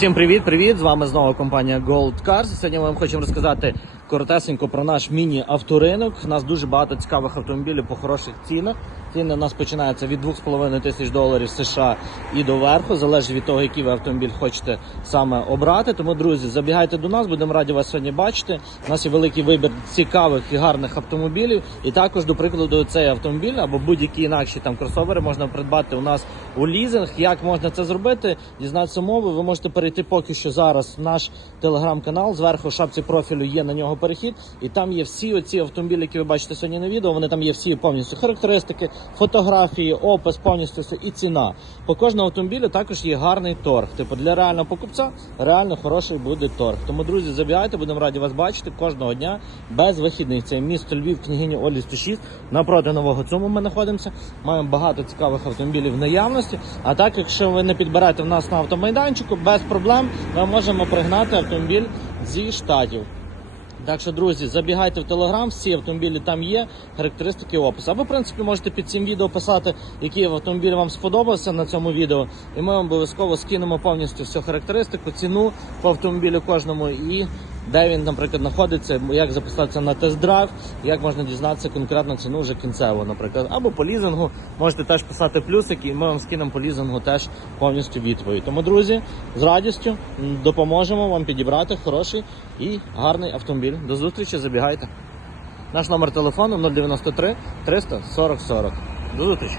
Всім привіт, привіт! З вами знову компанія Gold Cars. Сьогодні ми вам хочемо розказати коротесенько про наш міні-авторинок. У нас дуже багато цікавих автомобілів по хороших цінах. Ціни у нас починаються від 2,5 тисяч доларів США і доверху, залежить від того, який ви автомобіль хочете саме обрати. Тому, друзі, забігайте до нас, будемо раді вас сьогодні бачити. У нас є великий вибір цікавих і гарних автомобілів. І також, до прикладу, цей автомобіль або будь-які інакші там кросовери можна придбати у нас у лізинг. Як можна це зробити? Дізнатися мови, ви можете перейти поки що зараз в наш телеграм-канал. Зверху в шапці профілю є на нього перехід, і там є всі оці автомобілі, які ви бачите сьогодні на відео. Вони там є всі повністю характеристики, фотографії, опис, повністю все і ціна. По кожному автомобілю також є гарний торг. Типу для реального покупця реально хороший буде торг. Тому, друзі, забігайте, будемо раді вас бачити кожного дня без вихідних. Це місто Львів, княгині Олі 106. Напроти нового цуму ми знаходимося. Маємо багато цікавих автомобілів в наявності. А так, якщо ви не підберете в нас на автомайданчику, без проблем ми можемо пригнати автомобіль зі штатів. Так що, друзі, забігайте в телеграм, всі автомобілі там є, характеристики опис. Або, в принципі, можете під цим відео писати, який автомобіль вам сподобався на цьому відео. І ми вам обов'язково скинемо повністю всю характеристику, ціну по автомобілю кожному і де він, наприклад, знаходиться, як записатися на тест-драйв, як можна дізнатися конкретну ціну вже кінцево, наприклад. Або по лізингу можете теж писати плюсики, і ми вам скинемо по лізингу теж повністю відповідь. Тому, друзі, з радістю допоможемо вам підібрати хороший і гарний автомобіль. До зустрічі, забігайте. Наш номер телефону 093 340 40. До зустрічі.